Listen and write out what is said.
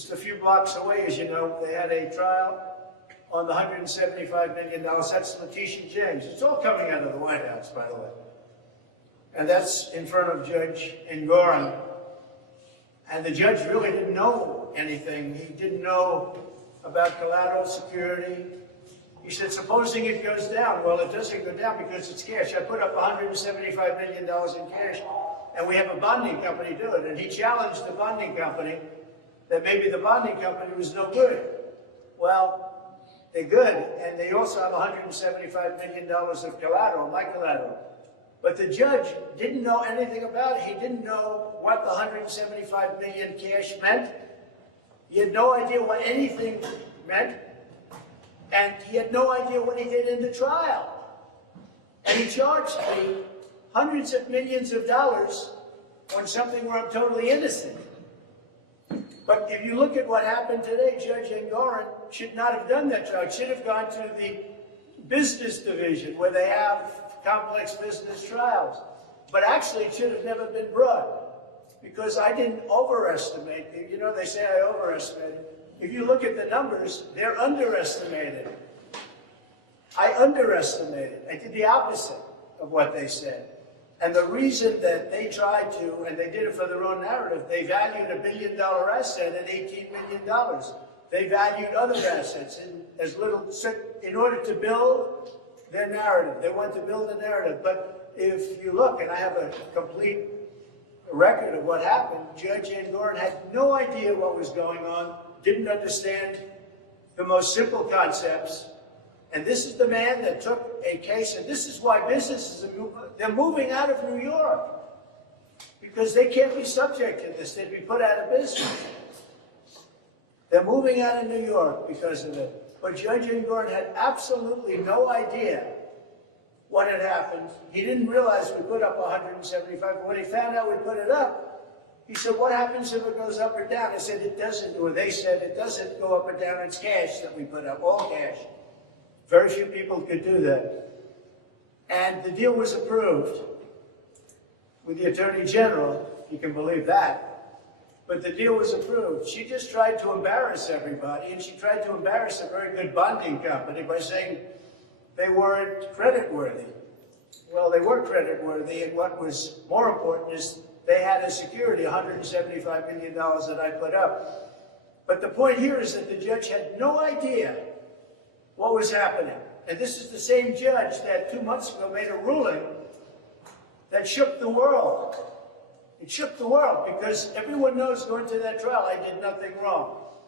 Just a few blocks away, as you know, they had a trial on the $175 million. That's Letitia James. It's all coming out of the White House, by the way. And that's in front of Judge Engoron. And the judge really didn't know anything. He didn't know about collateral security. He said, supposing it goes down. Well, it doesn't go down because it's cash. I put up $175 million in cash, and we have a bonding company do it. And he challenged the bonding company that maybe the bonding company was no good. Well, they're good, and they also have $175 million of collateral, my collateral. But the judge didn't know anything about it. He didn't know what the $175 million cash meant. He had no idea what anything meant. And he had no idea what he did in the trial. And he charged me hundreds of millions of dollars on something where I'm totally innocent. But if you look at what happened today, Judge Engoron should not have done that trial. It should have gone to the business division where they have complex business trials. But actually, it should have never been brought because I didn't overestimate. You know, they say I overestimated. If you look at the numbers, they're underestimated. I underestimated. I did the opposite of what they said. And the reason that they tried to, and they did it for their own narrative, they valued a $1 billion asset at $18 million. They valued other assets as little, in order to build their narrative. They want to build a narrative. But if you look, and I have a complete record of what happened, Judge Engoron had no idea what was going on, didn't understand the most simple concepts. And this is the man that took a case, and this is why businesses they're moving out of New York because they can't be subject to this. They'd be put out of business. They're moving out of New York because of it. But Judge Engoron had absolutely no idea what had happened. He didn't realize we put up 175. But when he found out we put it up, he said, what happens if it goes up or down? I said, it doesn't, or they said, it doesn't go up or down. It's cash that we put up, all cash. Very few people could do that. And the deal was approved with the Attorney General. You can believe that. But the deal was approved. She just tried to embarrass everybody, and she tried to embarrass a very good bonding company by saying they weren't creditworthy. Well, they were creditworthy, and what was more important is they had as security $175 million that I put up. But the point here is that the judge had no idea what was happening. And this is the same judge that 2 months ago made a ruling that shook the world. It shook the world because everyone knows going to that trial I did nothing wrong.